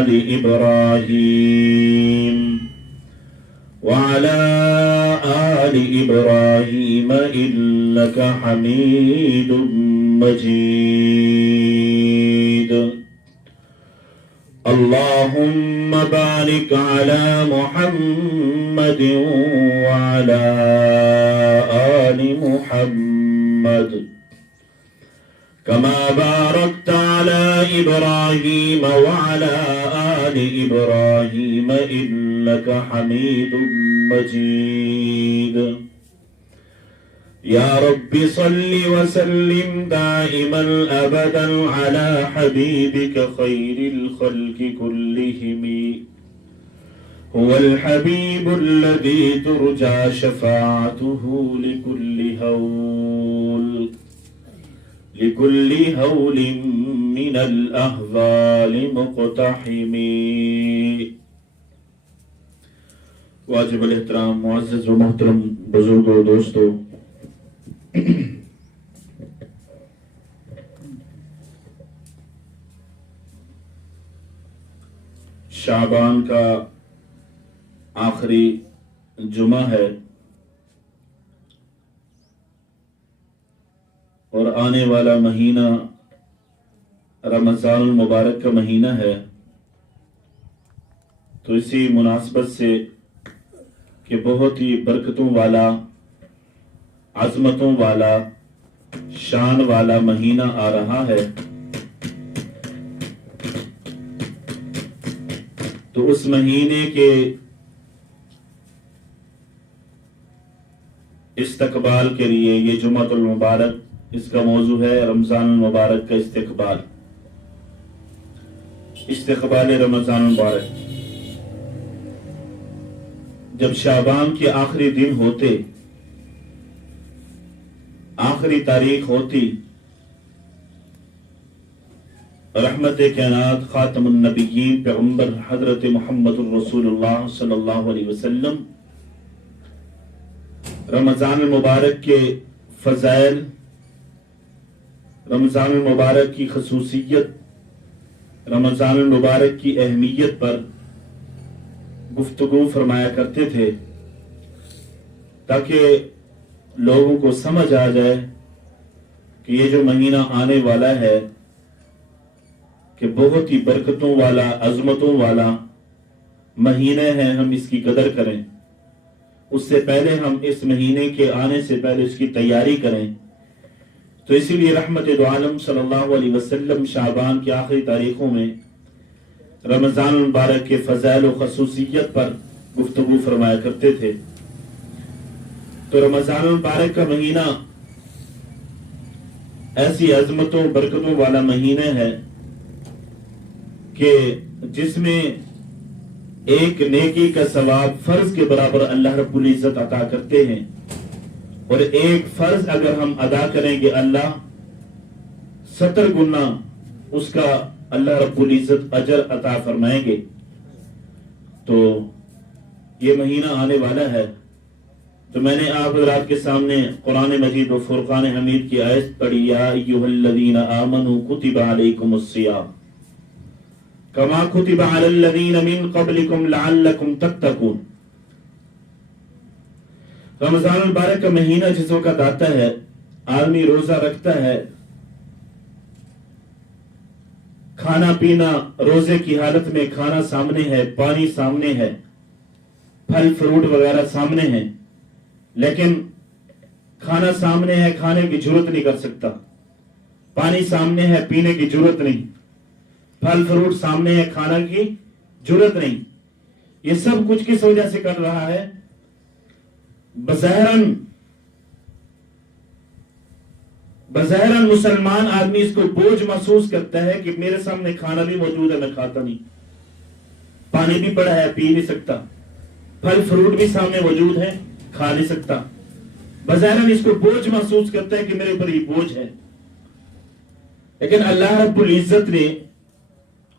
آل إبراهيم وعلى آل إبراهيم إنك حميد مجيد. اللهم بارك على محمد وعلى آل محمد كما باركت على إبراهيم وعلى آل إبراهيم إنك حميد مجيد. يا رب صل وسلم دائما أبدا على حبيبك خير الخلق كلهم. هو الحبيب الذي ترجى شفاعته لكل هول من الأهوال مقتحم. واجب الاحترام معزز و محترم بزرگوں و دوستو، شعبان کا آخری جمعہ ہے اور آنے والا مہینہ رمضان المبارک کا مہینہ ہے. تو اسی مناسبت سے کہ بہت ہی برکتوں والا، عظمتوں والا، شان والا مہینہ آ رہا ہے، تو اس مہینے کے استقبال کے لیے یہ جمعۃ المبارک، اس کا موضوع ہے رمضان المبارک کا استقبال رمضان المبارک. جب شعبان کے آخری دن ہوتے، آخری تاریخ ہوتی، رحمت کائنات خاتم النبیین پیغمبر حضرت محمد الرسول اللہ صلی اللہ علیہ وسلم رمضان المبارک کے فضائل، رمضان المبارک کی خصوصیت، رمضان المبارک کی اہمیت پر گفتگو فرمایا کرتے تھے، تاکہ لوگوں کو سمجھ آ جائے کہ یہ جو مہینہ آنے والا ہے کہ بہت ہی برکتوں والا، عظمتوں والا مہینہ ہے، ہم اس کی قدر کریں. اس سے پہلے ہم اس مہینے کے آنے سے پہلے اس کی تیاری کریں. تو اسی لیے رحمت دو عالم صلی اللہ علیہ وسلم شعبان کی آخری تاریخوں میں رمضان المبارک کے فضائل و خصوصیت پر گفتگو فرمایا کرتے تھے. تو رمضان المبارک کا مہینہ ایسی عظمتوں برکتوں والا مہینہ ہے کہ جس میں ایک نیکی کا ثواب فرض کے برابر اللہ رب العزت عطا کرتے ہیں، اور ایک فرض اگر ہم ادا کریں گے اللہ 70 گنا اس کا اللہ رب العزت اجر عطا فرمائیں گے. تو یہ مہینہ آنے والا ہے، تو میں نے آپ حضرات کے سامنے قرآن مجید و فرقان حمید کی آیت پڑھی، یا ایھا الذین آمنوا کتب علیکم الصیام کما کتب علی الذین من قبلکم لعلکم تتقون. رمضان المبارک کا مہینہ جس وقت آتا ہے، آدمی روزہ رکھتا ہے، کھانا پینا روزے کی حالت میں، کھانا سامنے ہے، پانی سامنے ہے، پھل فروٹ وغیرہ سامنے ہیں، لیکن کھانا سامنے ہے، کھانے کی ضرورت نہیں کر سکتا، پانی سامنے ہے، پینے کی ضرورت نہیں، پھل فروٹ سامنے ہے، کھانا کی ضرورت نہیں. یہ سب کچھ کس وجہ سے کر رہا ہے؟ بظاہراً مسلمان آدمی اس کو بوجھ محسوس کرتا ہے کہ میرے سامنے کھانا بھی موجود ہے، میں کھاتا نہیں، پانی بھی پڑا ہے، پی نہیں سکتا، پھل فروٹ بھی سامنے موجود ہے، کھا نہیں سکتا. بظاہراً اس کو بوجھ محسوس کرتا ہے کہ میرے اوپر یہ بوجھ ہے. لیکن اللہ رب العزت نے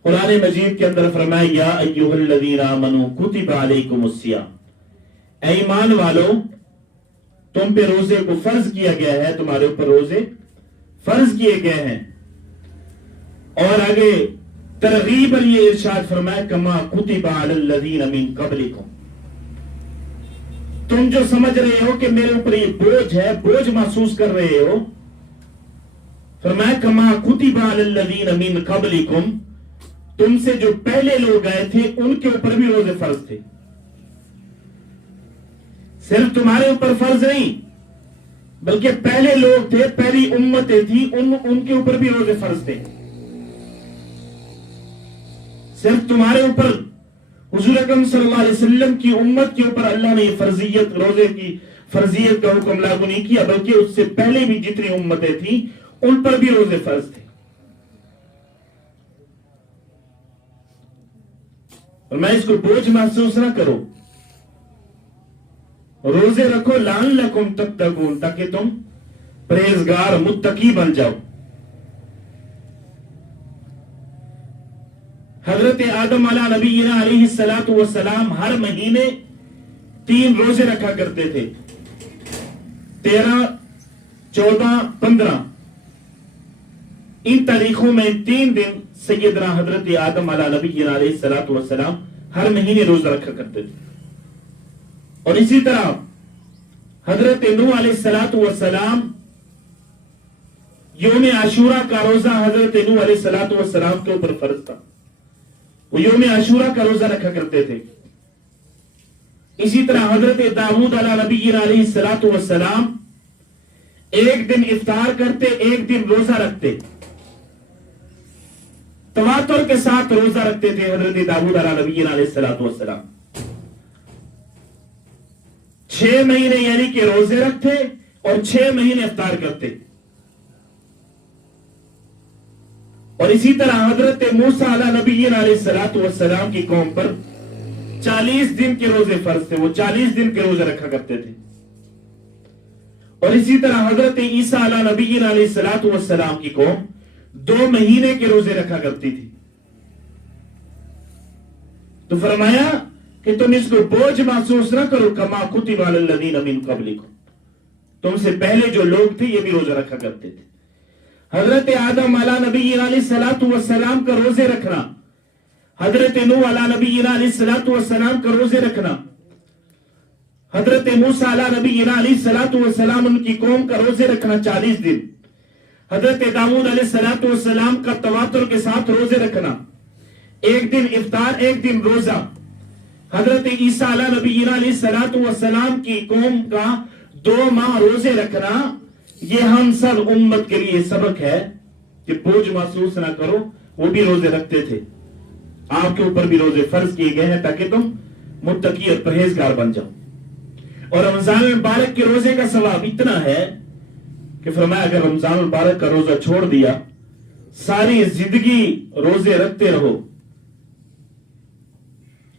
قرآن مجید کے اندر فرمایا، یا ایھا الذین آمنوا کتب علیکم الصیام، اے ایمان والو تم پہ روزے کو فرض کیا گیا ہے، تمہارے اوپر روزے فرض کیے گئے ہیں. اور آگے ترغیباً یہ ارشاد فرمایا کما کتب علی الذین من قبلکم، تم جو سمجھ رہے ہو کہ میرے اوپر یہ بوجھ ہے، بوجھ محسوس کر رہے ہو، فرمایا کما کتب علی الذین من قبلکم، تم سے جو پہلے لوگ آئے تھے ان کے اوپر بھی روزے فرض تھے، صرف تمہارے اوپر فرض نہیں بلکہ پہلے لوگ تھے، پہلی امتیں تھی، ان کے اوپر بھی روزے فرض تھے۔ صرف تمہارے اوپر حضور اکرم صلی اللہ علیہ وسلم کی امت کے اوپر اللہ نے یہ فرضیت، روزے کی فرضیت کا حکم لاگو نہیں کیا، بلکہ اس سے پہلے بھی جتنی امتیں تھیں ان پر بھی روزے فرض تھے۔ اور میں اس کو بوجھ محسوس نہ کرو، روزے رکھو لعلکم تتقون، تاکہ تم پرہیزگار متقی بن جاؤ۔ حضرت آدم علیہ نبینا علیہ الصلوۃ والسلام ہر مہینے 3 روزے رکھا کرتے تھے، 13، 14، 15۔ ان تاریخوں میں 3 دن سیدنا حضرت آدم علیہ نبینا علیہ الصلوۃ والسلام ہر مہینے روزہ رکھا کرتے تھے۔ اور اسی طرح حضرت نوح علیہ الصلوۃ والسلام یوم عاشورہ کا روزہ حضرت نوح علیہ الصلوۃ والسلام کے اوپر فرض تھا، وہ یوم عاشورہ کا روزہ رکھا کرتے تھے۔ اسی طرح حضرت داؤد علیہ نبینا علیہ الصلوۃ والسلام ایک دن افطار کرتے، ایک دن روزہ رکھتے، تواتر کے ساتھ روزہ رکھتے تھے حضرت داؤد علیہ نبینا علیہ الصلوۃ والسلام۔ 6 مہینے یعنی کہ روزے رکھتے اور 6 مہینے افطار کرتے۔ اور اسی طرح حضرت موسیٰ علیہ نبینا علیہ الصلوۃ والسلام کی قوم پر 40 دن کے روزے فرض تھے، وہ 40 دن کے روزے رکھا کرتے تھے۔ اور اسی طرح حضرت عیسیٰ علیہ نبینا علیہ الصلوۃ والسلام کی قوم 2 مہینے کے روزے رکھا کرتی تھی۔ تو فرمایا کہ تم اس کو بوجھ محسوس نہ کرو، کما کتب علی الذین من قبلکم، تم سے پہلے جو لوگ تھے یہ بھی روزہ رکھا کرتے تھے۔ حضرت آدم علیہ نبینا علیہ الصلوۃ والسلام کا روزے رکھنا، حضرت نوح علیہ نبینا علیہ الصلوۃ والسلام کا روزے رکھنا، حضرت موسیٰ علیہ نبینا علیہ الصلوۃ والسلام ان کی قوم کا روزے رکھنا 40 دن، حضرت داؤد علیہ الصلوۃ والسلام کا تواتر کے ساتھ روزے رکھنا، ایک دن افطار ایک دن روزہ، حضرت عیسیٰ علیہ نبینا علیہ الصلوۃ والسلام کی قوم کا 2 ماہ روزے رکھنا، یہ ہم سب امت کے لیے سبق ہے کہ بوجھ محسوس نہ کرو، وہ بھی روزے رکھتے تھے، آپ کے اوپر بھی روزے فرض کیے گئے ہیں تاکہ تم متقی اور پرہیزگار بن جاؤ۔ اور رمضان المبارک کے روزے کا ثواب اتنا ہے کہ فرمایا اگر رمضان المبارک کا روزہ چھوڑ دیا، ساری زندگی روزے رکھتے رہو،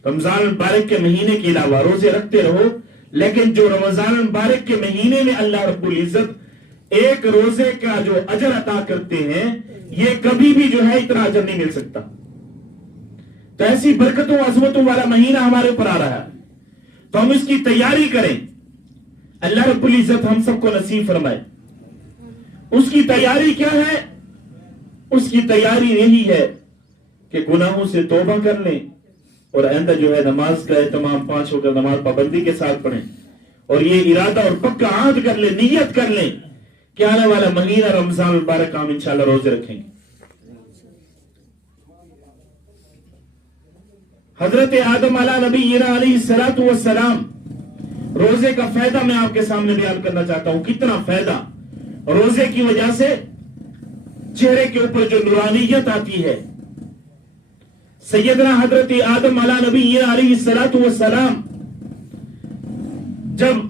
رمضان المبارک کے مہینے کے علاوہ روزے رکھتے رہو، لیکن جو رمضان المبارک کے مہینے میں اللہ رب العزت ایک روزے کا جو اجر عطا کرتے ہیں، یہ کبھی بھی جو ہے اتنا اجر نہیں مل سکتا۔ تو ایسی برکتوں عظمتوں والا مہینہ ہمارے اوپر آ رہا ہے، تو ہم اس کی تیاری کریں، اللہ رب العزت ہم سب کو نصیب فرمائے۔ اس کی تیاری کیا ہے؟ اس کی تیاری یہی ہے کہ گناہوں سے توبہ کر لیں اور آئندہ جو ہے نماز کا اہتمام 5 وقت نماز پابندی کے ساتھ پڑھیں، اور یہ ارادہ اور پکا عہد کر لیں، نیت کر لیں کہ آنے والا مہینہ رمضان المبارک ہم انشاءاللہ روزے رکھیں گے۔ حضرت آدم علیہ نبینا علیہ الصلوۃ والسلام، روزے کا فائدہ میں آپ کے سامنے بیان کرنا چاہتا ہوں، کتنا فائدہ روزے کی وجہ سے چہرے کے اوپر جو نورانیت آتی ہے۔ سیدنا حضرت آدم علیہ نبینا علیہ الصلوۃ والسلام جب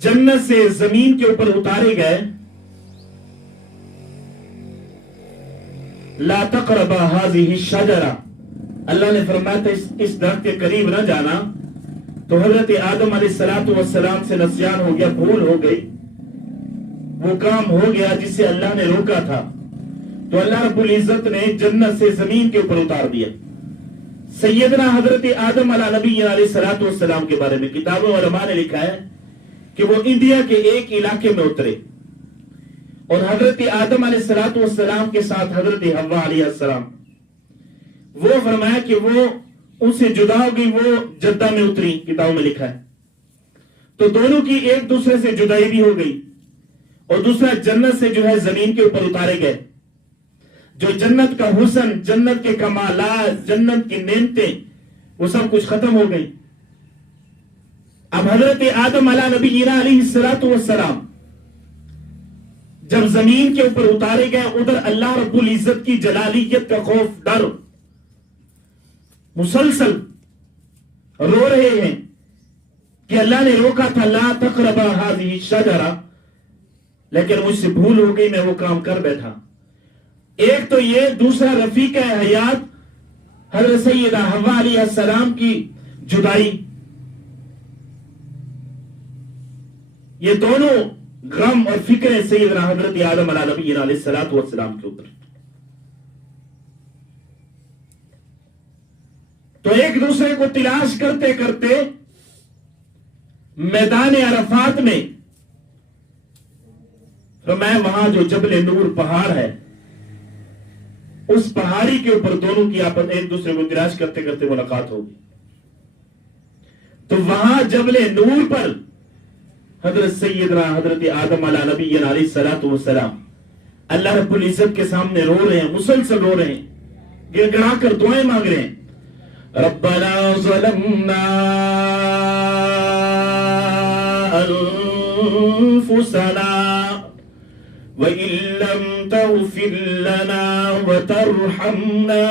جنت سے زمین کے اوپر اتارے گئے، لا تقربا هذه الشجرہ، اللہ نے فرمایا تھا اس درخت کے قریب نہ جانا، تو حضرت آدم علیہ الصلوۃ والسلام سے نسیان ہو گیا، بھول ہو گئی، وہ کام ہو گیا جس سے اللہ نے روکا تھا، تو اللہ رب العزت نے جنت سے زمین کے اوپر اتار دیا۔ سیدنا حضرت آدم علیہ نبینا علیہ الصلوۃ والسلام کے بارے میں کتابوں علماء نے لکھا ہے کہ وہ انڈیا کے ایک علاقے میں اترے، اور حضرت آدم علیہ الصلوۃ والسلام کے ساتھ حضرت حوا علیہ السلام وہ فرمایا کہ وہ ان سے جدا ہو گئی، وہ جدہ میں اتری، کتابوں میں لکھا ہے. تو دونوں کی ایک دوسرے سے جدائی بھی ہو گئی، اور دوسرا جنت سے جو ہے زمین کے اوپر اتارے گئے. جو جنت کا حسن، جنت کے کمالات، جنت کی نعمتیں، وہ سب کچھ ختم ہو گئی. اب حضرت آدم علیہ نبینا علیہ الصلوۃ والسلام جب زمین کے اوپر اتارے گئے، ادھر اللہ رب العزت کی جلالیت کا خوف، ڈر، مسلسل رو رہے ہیں کہ اللہ نے روکا تھا لا تقربا هذه الشجرہ، لیکن مجھ سے بھول ہو گئی، میں وہ کام کر بیٹھا. ایک تو یہ، دوسرا رفیق حیات حضرت سیدہ حوا علیہ السلام کی جدائی. یہ دونوں غم اور فکر سیدنا حضرت آدم علیہ نبینا علیہ الصلوۃ والسلام کے اوپر. تو ایک دوسرے کو تلاش کرتے کرتے میدان عرفات میں، فرمایا وہاں جو جبل نور پہاڑ ہے، اس پہاڑی کے اوپر دونوں کی آپس ایک دوسرے کو تلاش کرتے کرتے ملاقات ہوگی. تو وہاں جبل نور پر حضرت سیدنا حضرت آدم علیہ نبینا علیہ الصلوۃ والسلام اللہ رب العزت کے سامنے رو رہے ہیں، مسلسل رو رہے ہیں، گر گڑا کر دعائیں مانگ رہے ہیں. ربنا ظلمنا انفسنا وَإِن لَّمْ تَغْفِرْ لَنَا وَتَرْحَمْنَا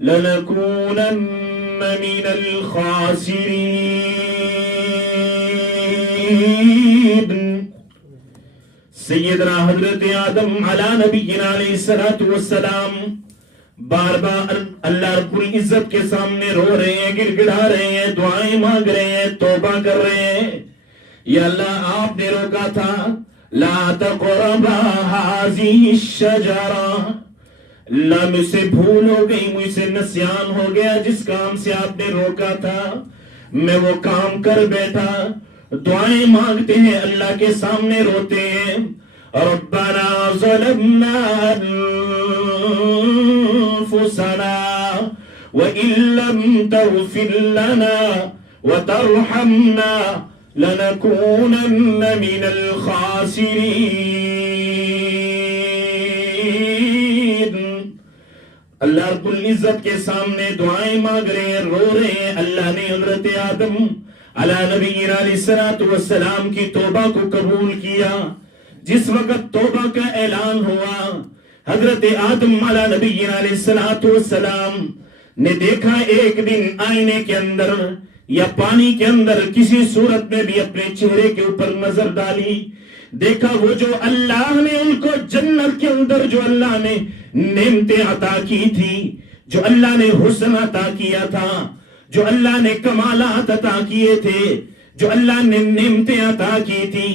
لَنَكُونَنَّ مِنَ الْخَاسِرِينَ. سیدنا حضرت آدم علیہ نبینا علیہ الصلوۃ والسلام بار بار اللہ رب العزت کے سامنے رو رہے ہیں، گر گڑا رہے ہیں، دعائیں مانگ رہے ہیں، توبہ کر رہے ہیں. یا اللہ، آپ نے روکا تھا لا تقربا هذه الشجرہ، اللہ مجھ سے بھول ہو گئی، مجھ سے نسیان ہو گیا، جس کام سے آپ نے روکا تھا میں وہ کام کر بیٹھا. دعائیں مانگتے ہیں، اللہ کے سامنے روتے ہیں. ربنا ظلمنا انفسنا وإن لم تغفر لنا وترحمنا لَنَكُونَنَّ مِنَ الْخَاسِرِينَ. اللہ رب العزت کے سامنے دعائیں مانگ رہے ہیں، رو رہے ہیں. اللہ نے حضرت آدم علیہ نبینا علیہ الصلوۃ والسلام کی توبہ کو قبول کیا. جس وقت توبہ کا اعلان ہوا، حضرت آدم علیہ نبینا علیہ الصلوۃ والسلام نے دیکھا ایک دن آئینے کے اندر یا پانی کے اندر کسی صورت میں بھی اپنے چہرے کے اوپر نظر ڈالی، دیکھا وہ جو اللہ نے ان کو جنت کے اندر جو اللہ نے نعمتیں عطا کی تھی، جو اللہ نے حسن عطا کیا تھا، جو اللہ نے کمالات عطا کیے تھے، جو اللہ نے نعمتیں عطا کی تھی.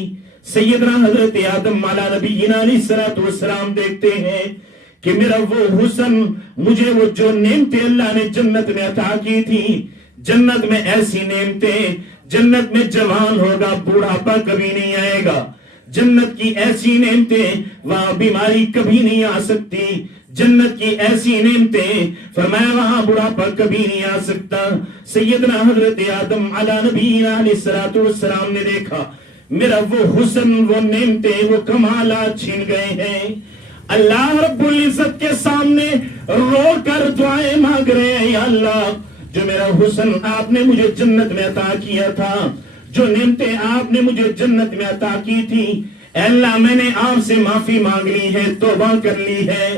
سیدنا حضرت آدم علیہ نبینا علیہ الصلوۃ والسلام دیکھتے ہیں کہ میرا وہ حسن، مجھے وہ جو نعمتیں اللہ نے جنت میں عطا کی تھی، جنت میں ایسی نعمتیں، جنت میں جوان ہوگا، بوڑھاپا کبھی نہیں آئے گا. جنت کی ایسی نعمتیں، وہاں بیماری کبھی نہیں آ سکتی. جنت کی ایسی نعمتیں، فرمایا وہاں بڑھاپا کبھی نہیں آ سکتا. سیدنا حضرت آدم علیہ نبینا علیہ الصلوۃ والسلام نے دیکھا میرا وہ حسن، وہ نعمتیں، وہ کمالات چھین گئے ہیں. اللہ رب العزت کے سامنے رو کر دعائیں مانگ رہے ہیں، یا اللہ جو میرا حسن آپ نے مجھے جنت میں عطا کیا تھا، جو نعمتیں آپ نے مجھے جنت میں عطا کی تھی، اے اللہ میں نے آپ سے معافی مانگ لی ہے، توبہ کر لی ہے.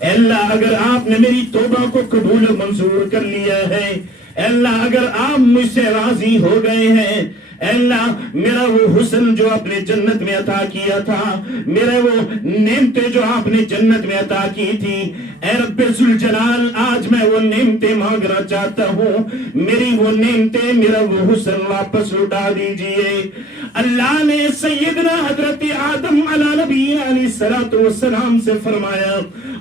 اے اللہ اگر آپ نے میری توبہ کو قبول و منظور کر لیا ہے، اے اللہ اگر آپ مجھ سے راضی ہو گئے ہیں، اے اللہ میرا وہ حسن جو آپ نے جنت میں عطا کیا تھا، میرا وہ نعمتیں جو آپ نے جنت میں عطا کی تھی، اے رب ذوالجلال آج میں وہ نعمتیں مانگنا چاہتا ہوں، میری وہ نعمتیں، میرا وہ حسن واپس لوٹا دیجئے. اللہ نے سیدنا حضرت آدم علیہ نبینا علیہ الصلوۃ والسلام سے فرمایا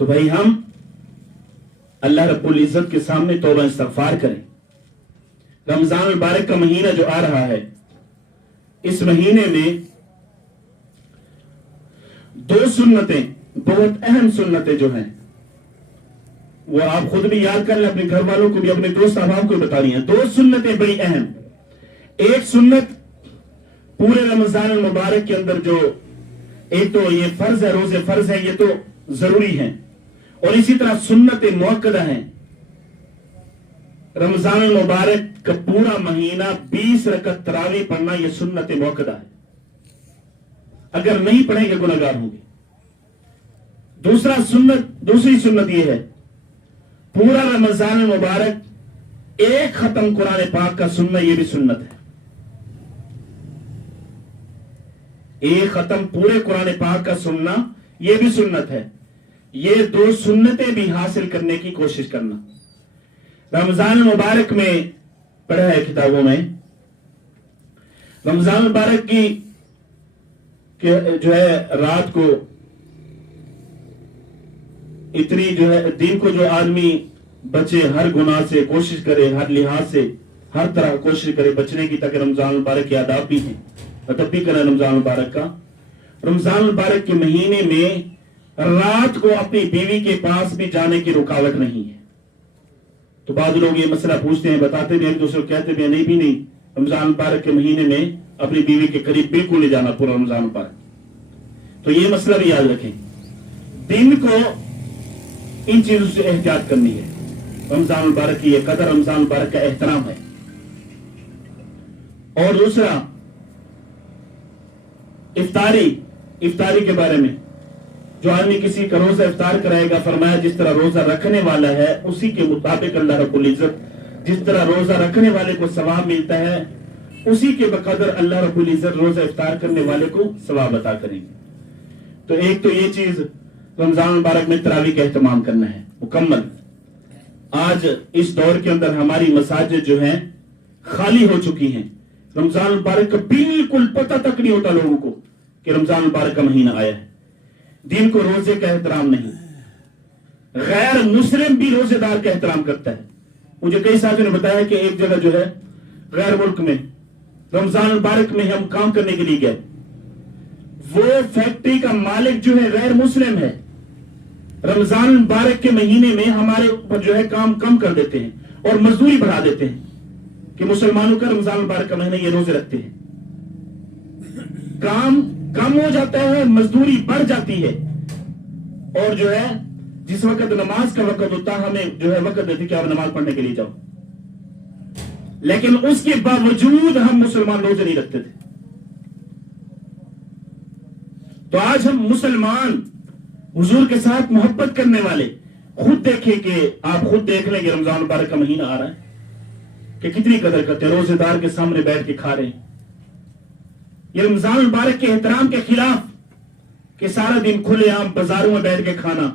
تو بھائی ہم اللہ رب العزت کے سامنے توبہ استغفار کریں. رمضان المبارک کا مہینہ جو آ رہا ہے، اس مہینے میں 2 سنتیں، بہت اہم سنتیں جو ہیں، وہ آپ خود بھی یاد کر لیں، اپنے گھر والوں کو بھی، اپنے دوست احباب کو بتا رہی ہیں. 2 سنتیں بڑی اہم. ایک سنت پورے رمضان المبارک کے اندر جو، ایک تو یہ فرض ہے، روزے فرض ہے، یہ تو ضروری ہیں، اور اسی طرح سنت مؤکدہ ہیں. رمضان المبارک کا پورا مہینہ 20 رکعت تراویح پڑھنا، یہ سنت مؤکدہ ہے. اگر نہیں پڑھیں گے گنہگار ہوں گے. دوسری سنت یہ ہے، پورا رمضان المبارک ایک ختم قرآن پاک کا سننا، یہ بھی سنت ہے. ایک ختم پورے قرآن پاک کا سننا، یہ بھی سنت ہے. یہ 2 سنتیں بھی حاصل کرنے کی کوشش کرنا. رمضان المبارک میں پڑھا ہے کتابوں میں، رمضان المبارک کی جو ہے رات کو اتنی جو ہے دن کو جو آدمی بچے، ہر گناہ سے کوشش کرے، ہر لحاظ سے ہر طرح کوشش کرے بچنے کی، تاکہ رمضان المبارک کے آداب بھی ہیں، ادب بھی کریں رمضان المبارک کا. رمضان المبارک کے مہینے میں رات کو اپنی بیوی کے پاس بھی جانے کی رکاوٹ نہیں ہے. تو بعض لوگ یہ مسئلہ پوچھتے ہیں، بتاتے بھی ہیں، ایک دوسرے کو کہتے بھی ہیں، نہیں رمضان المبارک کے مہینے میں اپنی بیوی کے قریب بالکل نہیں جانا پورا رمضان المبارک. تو یہ مسئلہ بھی یاد رکھیں، دن کو ان چیزوں سے احتیاط کرنی ہے. رمضان المبارک کی یہ قدر، رمضان المبارک کا احترام ہے. اور دوسرا افطاری کے بارے میں، جو آدمی کسی کا روزہ افطار کرائے گا، فرمایا جس طرح روزہ رکھنے والا ہے اسی کے مطابق اللہ رب العزت جس طرح روزہ رکھنے والے کو ثواب ملتا ہے، اسی کے بقدر اللہ رب العزت روزہ افطار کرنے والے کو ثواب عطا کریں گے. تو ایک تو یہ چیز، رمضان مبارک میں تراویح کا اہتمام کرنا ہے مکمل. آج اس دور کے اندر ہماری مساجد جو ہیں خالی ہو چکی ہیں. رمضان مبارک کا بالکل پتہ تک نہیں ہوتا لوگوں کو کہ رمضان مبارک کا مہینہ آیا ہے. دن کو روزے کا احترام نہیں. غیر مسلم بھی روزے دار کا احترام کرتا ہے. مجھے کئی ساتھیوں نے بتایا کہ ایک جگہ جو ہے غیر ملک میں رمضان مبارک میں ہم کام کرنے کے لیے گئے، وہ فیکٹری کا مالک جو ہے غیر مسلم ہے. رمضان مبارک کے مہینے میں ہمارے اوپر جو ہے کام کم کر دیتے ہیں اور مزدوری بڑھا دیتے ہیں کہ مسلمانوں کا رمضان مبارک کا مہینہ یہ روزے رکھتے ہیں. کام کم ہو جاتا ہے، مزدوری بڑھ جاتی ہے، اور جو ہے جس وقت نماز کا وقت ہوتا ہمیں جو ہے وقت دیتی کہ آپ نماز پڑھنے کے لیے جاؤ، لیکن اس کے باوجود ہم مسلمان روزے نہیں رکھتے تھے. تو آج ہم مسلمان حضور کے ساتھ محبت کرنے والے خود دیکھیں کہ آپ خود دیکھ لیں کہ رمضان مبارک کا مہینہ آ رہا ہے کہ کتنی قدر کرتے ہیں، روزے دار کے سامنے بیٹھ کے کھا رہے ہیں. یہ رمضان مبارک کے احترام کے خلاف کہ سارا دن کھلے عام بازاروں میں بیٹھ کے کھانا،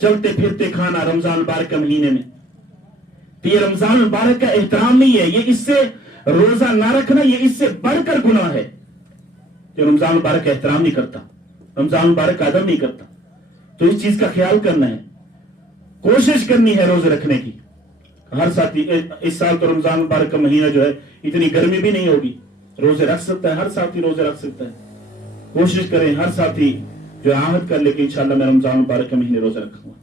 چلتے پھرتے کھانا رمضان مبارک کے مہینے میں. تو یہ رمضان مبارک کا احترام نہیں ہے، یہ اس سے روزہ نہ رکھنا یہ اس سے بڑھ کر گناہ ہے. جو رمضان مبارک کا احترام نہیں کرتا، رمضان مبارک کا ادب نہیں کرتا، تو اس چیز کا خیال کرنا ہے، کوشش کرنی ہے روزے رکھنے کی. ہر ساتھی اس سال تو رمضان مبارک کا مہینہ جو ہے اتنی گرمی بھی نہیں ہوگی، روزے رکھ سکتا ہے، ہر ساتھی روزے رکھ سکتا ہے. کوشش کریں ہر ساتھی جو عہد کر لے کہ انشاءاللہ میں رمضان مبارک کے مہینے روزے رکھوں گا.